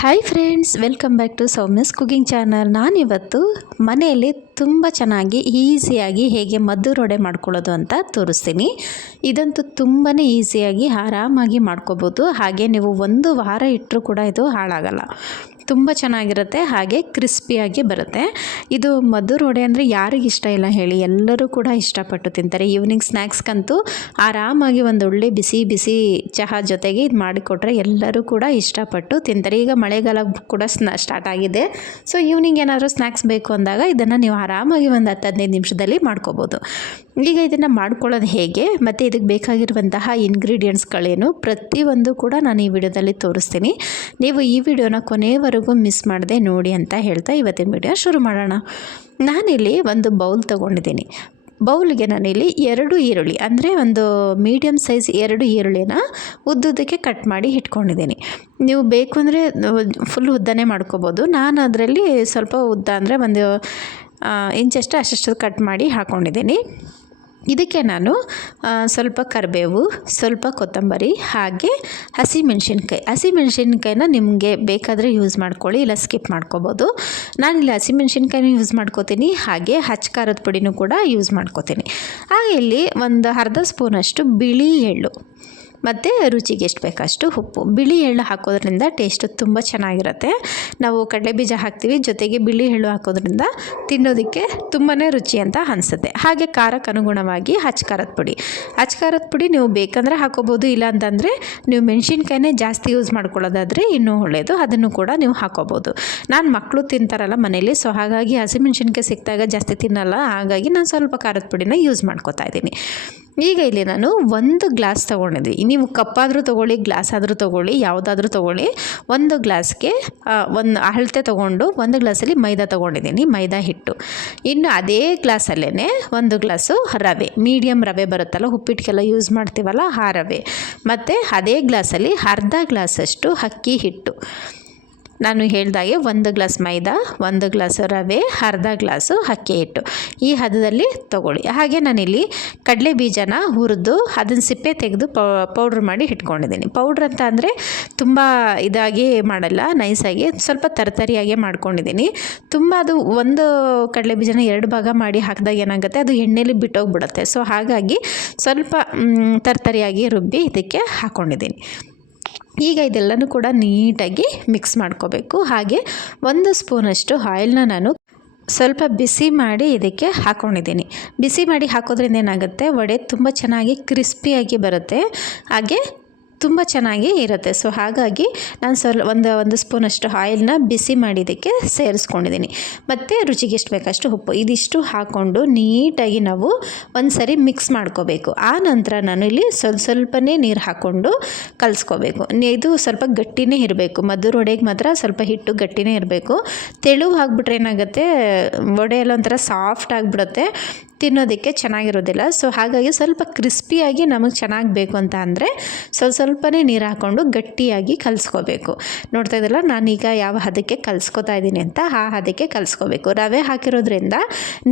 Hi friends, welcome back to Soumya's cooking channel. ನಾನಿವತ್ತು ಮನೆಯಲ್ಲಿ ತುಂಬ ಚೆನ್ನಾಗಿ ಈಸಿಯಾಗಿ ಹೇಗೆ ಮದ್ದೂರು ವಡೆ ಮಾಡ್ಕೊಳ್ಳೋದು ಅಂತ ತೋರಿಸ್ತೀನಿ. ಇದಂತೂ ತುಂಬಾ ಈಸಿಯಾಗಿ ಆರಾಮಾಗಿ ಮಾಡ್ಕೋಬೋದು. ಹಾಗೆ ನೀವು ಒಂದು ವಾರ ಇಟ್ಟರೂ ಕೂಡ ಇದು ಹಾಳಾಗಲ್ಲ. ತುಂಬ ಚೆನ್ನಾಗಿರುತ್ತೆ, ಹಾಗೆ ಕ್ರಿಸ್ಪಿಯಾಗಿ ಬರುತ್ತೆ. ಇದು ಮದ್ದೂರು ವಡೆ ಅಂದರೆ ಯಾರಿಗೆ ಇಷ್ಟ ಇಲ್ಲ ಹೇಳಿ, ಎಲ್ಲರೂ ಕೂಡ ಇಷ್ಟಪಟ್ಟು ತಿಂತಾರೆ. ಈವ್ನಿಂಗ್ ಸ್ನ್ಯಾಕ್ಸ್ಗಂತೂ ಆರಾಮಾಗಿ ಒಂದು ಒಳ್ಳೆ ಬಿಸಿ ಬಿಸಿ ಚಹಾ ಜೊತೆಗೆ ಇದು ಮಾಡಿಕೊಟ್ರೆ ಎಲ್ಲರೂ ಕೂಡ ಇಷ್ಟಪಟ್ಟು ತಿಂತಾರೆ. ಈಗ ಮಳೆಗಾಲ ಕೂಡ ಸ್ಟಾರ್ಟ್ ಆಗಿದೆ. ಸೊ ಈವ್ನಿಂಗ್ ಏನಾದರೂ ಸ್ನ್ಯಾಕ್ಸ್ ಬೇಕು ಅಂದಾಗ ಇದನ್ನು ನೀವು ಆರಾಮಾಗಿ ಒಂದು 10-15 ನಿಮಿಷದಲ್ಲಿ ಮಾಡ್ಕೋಬೋದು. ಈಗ ಇದನ್ನು ಮಾಡ್ಕೊಳ್ಳೋದು ಹೇಗೆ ಮತ್ತು ಇದಕ್ಕೆ ಬೇಕಾಗಿರುವಂತಹ ಇಂಗ್ರೀಡಿಯೆಂಟ್ಸ್ಗಳೇನು ಪ್ರತಿಯೊಂದು ಕೂಡ ನಾನು ಈ ವಿಡಿಯೋದಲ್ಲಿ ತೋರಿಸ್ತೀನಿ. ನೀವು ಈ ವಿಡಿಯೋನ ಕೊನೆಯವರೆಗೂ ಮಿಸ್ ಮಾಡದೆ ನೋಡಿ ಅಂತ ಹೇಳ್ತಾ ಇವತ್ತಿನ ವಿಡಿಯೋ ಶುರು ಮಾಡೋಣ. ನಾನಿಲ್ಲಿ ಒಂದು ಬೌಲ್ ತೊಗೊಂಡಿದ್ದೀನಿ. ಬೌಲ್ಗೆ ನಾನಿಲ್ಲಿ 2 ಈರುಳ್ಳಿ ಅಂದರೆ ಒಂದು ಮೀಡಿಯಮ್ ಸೈಜ್ 2 ಈರುಳ್ಳಿನ ಉದ್ದುದಕ್ಕೆ ಕಟ್ ಮಾಡಿ ಇಟ್ಕೊಂಡಿದ್ದೀನಿ. ನೀವು ಬೇಕು ಅಂದರೆ ಫುಲ್ ಉದ್ದನೇ ಮಾಡ್ಕೋಬೋದು. ನಾನು ಅದರಲ್ಲಿ ಸ್ವಲ್ಪ ಉದ್ದ ಅಂದರೆ ಒಂದು ಇಂಚಷ್ಟು ಅಷ್ಟು ಕಟ್ ಮಾಡಿ ಹಾಕ್ಕೊಂಡಿದ್ದೀನಿ. ಇದಕ್ಕೆ ನಾನು ಸ್ವಲ್ಪ ಕರಿಬೇವು, ಸ್ವಲ್ಪ ಕೊತ್ತಂಬರಿ, ಹಾಗೆ ಹಸಿಮೆಣ್ಸಿನ್ಕಾಯಿನ ನಿಮಗೆ ಬೇಕಾದರೆ ಯೂಸ್ ಮಾಡ್ಕೊಳ್ಳಿ, ಇಲ್ಲ ಸ್ಕಿಪ್ ಮಾಡ್ಕೋಬೋದು. ನಾನಿಲ್ಲಿ ಹಸಿಮೆಣ್ಸಿನ್ಕಾಯಿನೂ ಯೂಸ್ ಮಾಡ್ಕೋತೀನಿ, ಹಾಗೆ ಹಚ್ಚ ಖಾರದ ಪುಡಿನೂ ಕೂಡ ಯೂಸ್ ಮಾಡ್ಕೋತೀನಿ. ಹಾಗೆ ಇಲ್ಲಿ ಒಂದು ಅರ್ಧ ಸ್ಪೂನಷ್ಟು ಬಿಳಿ ಎಳ್ಳು ಮತ್ತು ರುಚಿಗೆ ಎಷ್ಟು ಬೇಕಷ್ಟು ಉಪ್ಪು. ಬಿಳಿ ಎಳ್ಳು ಹಾಕೋದ್ರಿಂದ ಟೇಸ್ಟು ತುಂಬ ಚೆನ್ನಾಗಿರುತ್ತೆ. ನಾವು ಕಡಲೆಬೀಜ ಹಾಕ್ತೀವಿ, ಜೊತೆಗೆ ಬಿಳಿ ಎಳ್ಳು ಹಾಕೋದ್ರಿಂದ ತಿನ್ನೋದಕ್ಕೆ ತುಂಬಾ ರುಚಿ ಅಂತ ಅನಿಸುತ್ತೆ. ಹಾಗೆ ಖಾರಕ್ಕೆ ಅನುಗುಣವಾಗಿ ಹಚ್ಚ ಖಾರದ ಪುಡಿ ನೀವು ಬೇಕಂದರೆ ಹಾಕೋಬೋದು, ಇಲ್ಲ ಅಂತಂದರೆ ನೀವು ಮೆಣಸಿನ್ಕಾಯಿನೇ ಜಾಸ್ತಿ ಯೂಸ್ ಮಾಡ್ಕೊಳ್ಳೋದಾದರೆ ಇನ್ನೂ ಒಳ್ಳೆಯದು, ಅದನ್ನು ಕೂಡ ನೀವು ಹಾಕೋಬೋದು. ನಾನು ಮಕ್ಕಳು ತಿಂತಾರಲ್ಲ ಮನೇಲಿ, ಸೊ ಹಾಗಾಗಿ ಹಸಿಮೆಣ್ಸಿನ್ಕಾಯಿ ಸಿಕ್ಕಿದಾಗ ಜಾಸ್ತಿ ತಿನ್ನಲ್ಲ, ಹಾಗಾಗಿ ನಾನು ಸ್ವಲ್ಪ ಖಾರದ ಪುಡಿನ ಯೂಸ್ ಮಾಡ್ಕೋತಾ ಇದ್ದೀನಿ. ಈಗ ಇಲ್ಲಿ ನಾನು 1 ಗ್ಲಾಸ್ ತೊಗೊಂಡಿದ್ದೀನಿ. ನೀವು ಕಪ್ಪಾದರೂ ತೊಗೊಳ್ಳಿ, ಗ್ಲಾಸ್ ಆದರೂ ತೊಗೊಳ್ಳಿ, ಯಾವುದಾದ್ರೂ ತೊಗೊಳ್ಳಿ. 1 ಗ್ಲಾಸ್ಗೆ ಒಂದು ಅಳತೆ ತೊಗೊಂಡು 1 ಗ್ಲಾಸಲ್ಲಿ ಮೈದಾ ತೊಗೊಂಡಿದ್ದೀನಿ, ಮೈದಾ ಹಿಟ್ಟು. ಇನ್ನು ಅದೇ ಗ್ಲಾಸಲ್ಲೇ 1 ಗ್ಲಾಸು ರವೆ, ಮೀಡಿಯಮ್ ರವೆ ಬರುತ್ತಲ್ಲ, ಉಪ್ಪಿಟ್ಟಿಗೆಲ್ಲ ಯೂಸ್ ಮಾಡ್ತೀವಲ್ಲ ಆ ರವೆ. ಮತ್ತು ಅದೇ ಗ್ಲಾಸಲ್ಲಿ ಅರ್ಧ ಗ್ಲಾಸಷ್ಟು ಅಕ್ಕಿ ಹಿಟ್ಟು. ನಾನು ಹೇಳ್ದಾಗೆ 1 ಗ್ಲಾಸ್ ಮೈದಾ, 1 ಗ್ಲಾಸ್ ರವೆ, ಅರ್ಧ ಗ್ಲಾಸು ಅಕ್ಕಿ ಹಿಟ್ಟು, ಈ ಹದದಲ್ಲಿ ತೊಗೊಳ್ಳಿ. ಹಾಗೆ ನಾನಿಲ್ಲಿ ಕಡಲೆ ಬೀಜನ ಹುರಿದು ಅದನ್ನು ಸಿಪ್ಪೆ ತೆಗೆದು ಪೌಡ್ರ್ ಮಾಡಿ ಇಟ್ಕೊಂಡಿದ್ದೀನಿ. ಪೌಡ್ರ್ ಅಂತ ಅಂದರೆ ತುಂಬ ಇದಾಗಿ ಮಾಡಲ್ಲ, ನೈಸಾಗಿ ಸ್ವಲ್ಪ ತರತರಿಯಾಗೆ ಮಾಡ್ಕೊಂಡಿದ್ದೀನಿ. ತುಂಬ ಅದು ಒಂದು ಕಡಲೆ ಬೀಜನ 2 ಭಾಗ ಮಾಡಿ ಹಾಕಿದಾಗ ಏನಾಗುತ್ತೆ, ಅದು ಎಣ್ಣೆಲಿ ಬಿಟ್ಟೋಗ್ಬಿಡುತ್ತೆ. ಸೊ ಹಾಗಾಗಿ ಸ್ವಲ್ಪ ತರತರಿಯಾಗಿ ರುಬ್ಬಿ ಇದಕ್ಕೆ ಹಾಕ್ಕೊಂಡಿದ್ದೀನಿ. ಈಗ ಇದೆಲ್ಲನೂ ಕೂಡ ನೀಟಾಗಿ ಮಿಕ್ಸ್ ಮಾಡ್ಕೋಬೇಕು. ಹಾಗೆ 1 ಸ್ಪೂನಷ್ಟು ಆಯಿಲ್ನ ನಾನು ಸ್ವಲ್ಪ ಬಿಸಿ ಮಾಡಿ ಇದಕ್ಕೆ ಹಾಕ್ಕೊಂಡಿದ್ದೀನಿ. ಬಿಸಿ ಮಾಡಿ ಹಾಕೋದ್ರಿಂದ ಏನಾಗುತ್ತೆ, ವಡೆ ತುಂಬ ಚೆನ್ನಾಗಿ ಕ್ರಿಸ್ಪಿಯಾಗಿ ಬರುತ್ತೆ, ಹಾಗೆ ತುಂಬ ಚೆನ್ನಾಗಿ ಇರುತ್ತೆ. ಸೊ ಹಾಗಾಗಿ ನಾನು ಒಂದು ಸ್ಪೂನಷ್ಟು ಆಯಿಲ್ನ ಬಿಸಿ ಮಾಡಿ ಇದಕ್ಕೆ ಸೇರಿಸ್ಕೊಂಡಿದ್ದೀನಿ. ಮತ್ತು ರುಚಿಗೆ ಎಷ್ಟು ಬೇಕಷ್ಟು ಉಪ್ಪು, ಇದಿಷ್ಟು ಹಾಕ್ಕೊಂಡು ನೀಟಾಗಿ ನಾವು ಒಂದು ಸರಿ ಮಿಕ್ಸ್ ಮಾಡ್ಕೋಬೇಕು. ಆ ನಂತರ ನಾನು ಇಲ್ಲಿ ಸ್ವಲ್ಪನೇ ನೀರು ಹಾಕ್ಕೊಂಡು ಕಲಿಸ್ಕೋಬೇಕು. ಇದು ಸ್ವಲ್ಪ ಗಟ್ಟಿನೇ ಇರಬೇಕು, ಮದ್ದೂರು ವಡೆಗೆ ಮಾತ್ರ ಸ್ವಲ್ಪ ಹಿಟ್ಟು ಗಟ್ಟಿನೇ ಇರಬೇಕು. ತೆಳು ಆಗಿಬಿಟ್ರೆ ಏನಾಗುತ್ತೆ, ವಡೆ ಎಲ್ಲ ಒಂಥರ ಸಾಫ್ಟ್ ಆಗಿಬಿಡುತ್ತೆ, ತಿನ್ನೋದಕ್ಕೆ ಚೆನ್ನಾಗಿರೋದಿಲ್ಲ. ಸೊ ಹಾಗಾಗಿ ಸ್ವಲ್ಪ ಕ್ರಿಸ್ಪಿಯಾಗಿ ನಮಗೆ ಚೆನ್ನಾಗಿ ಬೇಕು ಅಂತ ಅಂದರೆ ಸ್ವಲ್ಪನೇ ನೀರು ಹಾಕ್ಕೊಂಡು ಗಟ್ಟಿಯಾಗಿ ಕಲಿಸ್ಕೋಬೇಕು. ನೋಡ್ತಾ ಇದ್ದಲ್ಲ ನಾನೀಗ ಯಾವ ಹದಕ್ಕೆ ಕಲಿಸ್ಕೊತಾ ಇದ್ದೀನಿ ಅಂತ, ಆ ಹದಕ್ಕೆ ಕಲಿಸ್ಕೋಬೇಕು. ರವೆ ಹಾಕಿರೋದ್ರಿಂದ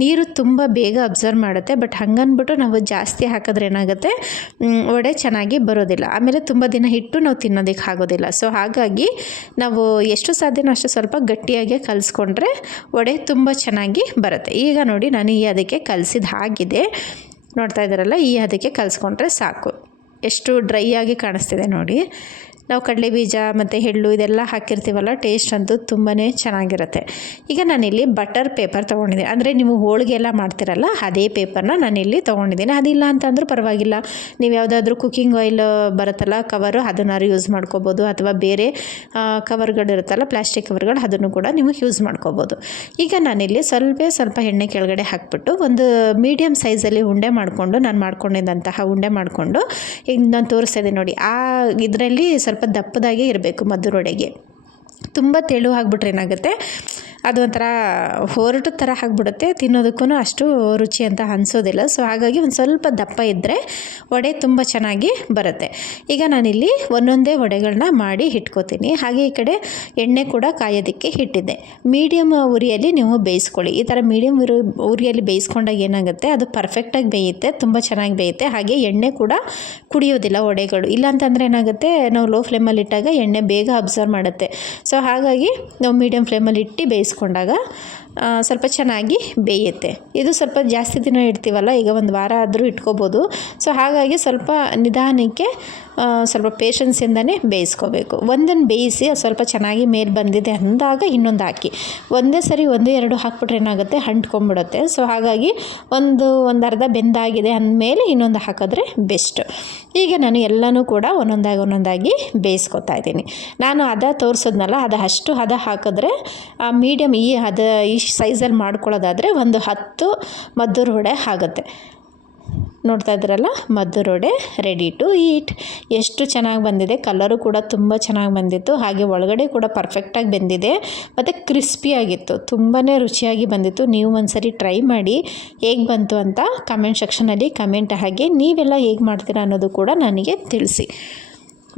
ನೀರು ತುಂಬ ಬೇಗ ಅಬ್ಸರ್ವ್ ಮಾಡುತ್ತೆ, ಬಟ್ ಹಂಗನ್ಬಿಟ್ಟು ನಾವು ಜಾಸ್ತಿ ಹಾಕಿದ್ರೆ ಏನಾಗುತ್ತೆ, ವಡೆ ಚೆನ್ನಾಗಿ ಬರೋದಿಲ್ಲ. ಆಮೇಲೆ ತುಂಬ ದಿನ ಹಿಟ್ಟು ನಾವು ತಿನ್ನೋದಕ್ಕೆ ಆಗೋದಿಲ್ಲ. ಸೊ ಹಾಗಾಗಿ ನಾವು ಎಷ್ಟು ಸಾಧ್ಯನೋ ಅಷ್ಟು ಸ್ವಲ್ಪ ಗಟ್ಟಿಯಾಗಿ ಕಲಿಸ್ಕೊಂಡ್ರೆ ವಡೆ ತುಂಬ ಚೆನ್ನಾಗಿ ಬರುತ್ತೆ. ಈಗ ನೋಡಿ ನಾನು ಈ ಅದಕ್ಕೆ ಹಾಗಿದೆ, ನೋಡ್ತಾ ಇದ್ದಾರಲ್ಲ, ಈ ಅದಕ್ಕೆ ಕಲಿಸ್ಕೊಂಡ್ರೆ ಸಾಕು. ಎಷ್ಟು ಡ್ರೈ ಆಗಿ ಕಾಣಿಸ್ತಿದೆ ನೋಡಿ. ನಾವು ಕಡಲೆ ಬೀಜ ಮತ್ತು ಎಳ್ಳು ಇದೆಲ್ಲ ಹಾಕಿರ್ತೀವಲ್ಲ, ಟೇಸ್ಟ್ ಅಂತೂ ತುಂಬಾ ಚೆನ್ನಾಗಿರುತ್ತೆ. ಈಗ ನಾನಿಲ್ಲಿ ಬಟರ್ ಪೇಪರ್ ತೊಗೊಂಡಿದ್ದೀನಿ, ಅಂದರೆ ನೀವು ಹೋಳಿಗೆ ಎಲ್ಲ ಮಾಡ್ತಿರಲ್ಲ ಅದೇ ಪೇಪರ್ನ ನಾನಿಲ್ಲಿ ತೊಗೊಂಡಿದ್ದೀನಿ. ಅದಿಲ್ಲ ಅಂತಂದ್ರೂ ಪರವಾಗಿಲ್ಲ, ನೀವು ಯಾವುದಾದ್ರೂ ಕುಕ್ಕಿಂಗ್ ಆಯಿಲ್ ಬರುತ್ತಲ್ಲ ಕವರು, ಅದನ್ನಾರು ಯೂಸ್ ಮಾಡ್ಕೋಬೋದು, ಅಥವಾ ಬೇರೆ ಕವರ್ಗಳಿರುತ್ತಲ್ಲ ಪ್ಲಾಸ್ಟಿಕ್ ಕವರ್ಗಳು, ಅದನ್ನು ಕೂಡ ನೀವು ಯೂಸ್ ಮಾಡ್ಕೋಬೋದು. ಈಗ ನಾನಿಲ್ಲಿ ಸ್ವಲ್ಪ ಎಣ್ಣೆ ಕೆಳಗಡೆ ಹಾಕ್ಬಿಟ್ಟು ಒಂದು ಮೀಡಿಯಮ್ ಸೈಜಲ್ಲಿ ಉಂಡೆ ಮಾಡಿಕೊಂಡು, ನಾನು ಮಾಡ್ಕೊಂಡಿದ್ದಂತಹ ಉಂಡೆ ಮಾಡಿಕೊಂಡು ಈಗ ನಾನು ತೋರಿಸ್ತಾ ಇದ್ದೀನಿ ನೋಡಿ, ಆ ಇದರಲ್ಲಿ ಸ್ವಲ್ಪ ದಪ್ಪದಾಗೆ ಇರಬೇಕು ಮದ್ದೂರು ವಡೆಗೆ. ತುಂಬ ತೆಳು ಆಗಿಬಿಟ್ರೆ ಏನಾಗುತ್ತೆ, ಅದು ಒಂಥರ ಹೊರಟು ಥರ ಆಗಿಬಿಡುತ್ತೆ, ತಿನ್ನೋದಕ್ಕೂ ಅಷ್ಟು ರುಚಿ ಅಂತ ಅನಿಸೋದಿಲ್ಲ. ಸೊ ಹಾಗಾಗಿ ಒಂದು ಸ್ವಲ್ಪ ದಪ್ಪ ಇದ್ದರೆ ವಡೆ ತುಂಬ ಚೆನ್ನಾಗಿ ಬರುತ್ತೆ. ಈಗ ನಾನಿಲ್ಲಿ ಒಂದೊಂದೇ ವಡೆಗಳನ್ನ ಮಾಡಿ ಇಟ್ಕೋತೀನಿ. ಹಾಗೆ ಈ ಕಡೆ ಎಣ್ಣೆ ಕೂಡ ಕಾಯೋದಕ್ಕೆ ಇಟ್ಟಿದ್ದೆ. ಮೀಡಿಯಮ್ ಉರಿಯಲ್ಲಿ ನೀವು ಬೇಯಿಸ್ಕೊಳ್ಳಿ. ಈ ಥರ ಮೀಡಿಯಮ್ ಉರಿಯಲ್ಲಿ ಬೇಯಿಸ್ಕೊಂಡಾಗ ಏನಾಗುತ್ತೆ, ಅದು ಪರ್ಫೆಕ್ಟಾಗಿ ಬೇಯುತ್ತೆ, ತುಂಬ ಚೆನ್ನಾಗಿ ಬೇಯುತ್ತೆ. ಹಾಗೆ ಎಣ್ಣೆ ಕೂಡ ಕುಡಿಯೋದಿಲ್ಲ ವಡೆಗಳು. ಇಲ್ಲಾಂತಂದರೆ ಏನಾಗುತ್ತೆ, ನಾವು ಲೋ ಫ್ಲೇಮಲ್ಲಿ ಇಟ್ಟಾಗ ಎಣ್ಣೆ ಬೇಗ ಅಬ್ಸರ್ವ್ ಮಾಡುತ್ತೆ. ಸೊ ಹಾಗಾಗಿ ನಾವು ಮೀಡಿಯಮ್ ಫ್ಲೇಮಲ್ಲಿ ಇಟ್ಟು ಬೇಯಿಸ್ಕೊಂಡಾಗ ಸ್ವಲ್ಪ ಚೆನ್ನಾಗಿ ಬೇಯುತ್ತೆ. ಇದು ಸ್ವಲ್ಪ ಜಾಸ್ತಿ ದಿನ ಇಡ್ತೀವಲ್ಲ, ಈಗ ಒಂದು ವಾರ ಆದರೂ ಇಟ್ಕೋಬೋದು. ಸೊ ಹಾಗಾಗಿ ಸ್ವಲ್ಪ ನಿಧಾನಕ್ಕೆ ಸ್ವಲ್ಪ ಪೇಷನ್ಸಿಂದನೇ ಬೇಯಿಸ್ಕೋಬೇಕು. ಒಂದನ್ನು ಬೇಯಿಸಿ ಸ್ವಲ್ಪ ಚೆನ್ನಾಗಿ ಮೇಲೆ ಬಂದಿದೆ ಅಂದಾಗ ಇನ್ನೊಂದು ಹಾಕಿ. ಒಂದೇ ಸರಿ 1-2 ಹಾಕ್ಬಿಟ್ರೆ ಏನಾಗುತ್ತೆ, ಅಂಟ್ಕೊಂಡ್ಬಿಡುತ್ತೆ. ಸೊ ಹಾಗಾಗಿ ಒಂದು ಅರ್ಧ ಬೆಂದಾಗಿದೆ ಅಂದಮೇಲೆ ಇನ್ನೊಂದು ಹಾಕಿದ್ರೆ ಬೆಸ್ಟ್. ಈಗ ನಾನು ಎಲ್ಲನೂ ಕೂಡ ಒಂದೊಂದಾಗಿ ಬೇಯಿಸ್ಕೊತಾ ಇದ್ದೀನಿ. ನಾನು ಹದ ತೋರಿಸಿದ್ನಲ್ಲ, ಅದು ಅಷ್ಟು ಹದ ಹಾಕಿದ್ರೆ ಮೀಡಿಯಮ್ ಈ ಸೈಜಲ್ಲಿ ಮಾಡ್ಕೊಳ್ಳೋದಾದರೆ ಒಂದು 10 ಮದ್ದೂರು ವಡೆ ಆಗುತ್ತೆ. ನೋಡ್ತಾ ಇದ್ರಲ್ಲ, Maddur vada ready to eat. ಎಷ್ಟು ಚೆನ್ನಾಗಿ ಬಂದಿದೆ, ಕಲರು ಕೂಡ ತುಂಬ ಚೆನ್ನಾಗಿ ಬಂದಿತ್ತು. ಹಾಗೆ ಒಳಗಡೆ ಕೂಡ ಪರ್ಫೆಕ್ಟಾಗಿ ಬೆಂದಿದೆ ಮತ್ತು ಕ್ರಿಸ್ಪಿಯಾಗಿತ್ತು, ತುಂಬಾ ರುಚಿಯಾಗಿ ಬಂದಿತ್ತು. ನೀವು ಒಂದ್ಸರಿ ಟ್ರೈ ಮಾಡಿ ಹೇಗೆ ಬಂತು ಅಂತ ಕಮೆಂಟ್ ಸೆಕ್ಷನಲ್ಲಿ ಕಮೆಂಟ್ ಹಾಗೆ ನೀವೆಲ್ಲ ಹೇಗೆ ಮಾಡ್ತೀರಾ ಅನ್ನೋದು ಕೂಡ ನನಗೆ ತಿಳಿಸಿ.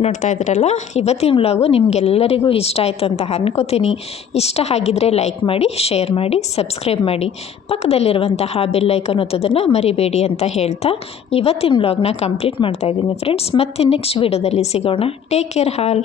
ನೋಡ್ತಾ ಇದ್ರಲ್ಲ, ಇವತ್ತಿನ ವ್ಲಾಗು ನಿಮಗೆಲ್ಲರಿಗೂ ಇಷ್ಟ ಆಯಿತು ಅಂತ ಅನ್ಕೋತೀನಿ. ಇಷ್ಟ ಆಗಿದ್ದರೆ ಲೈಕ್ ಮಾಡಿ, ಶೇರ್ ಮಾಡಿ, ಸಬ್ಸ್ಕ್ರೈಬ್ ಮಾಡಿ, ಪಕ್ಕದಲ್ಲಿರುವಂತಹ ಬೆಲ್ ಐಕಾನ್ ಒತ್ತೋದನ್ನು ಮರಿಬೇಡಿ ಅಂತ ಹೇಳ್ತಾ ಇವತ್ತಿನ ವ್ಲಾಗ್ನ ಕಂಪ್ಲೀಟ್ ಮಾಡ್ತಾಯಿದ್ದೀನಿ ಫ್ರೆಂಡ್ಸ್. ಮತ್ತೆ ನೆಕ್ಸ್ಟ್ ವಿಡಿಯೋದಲ್ಲಿ ಸಿಗೋಣ. Take care all.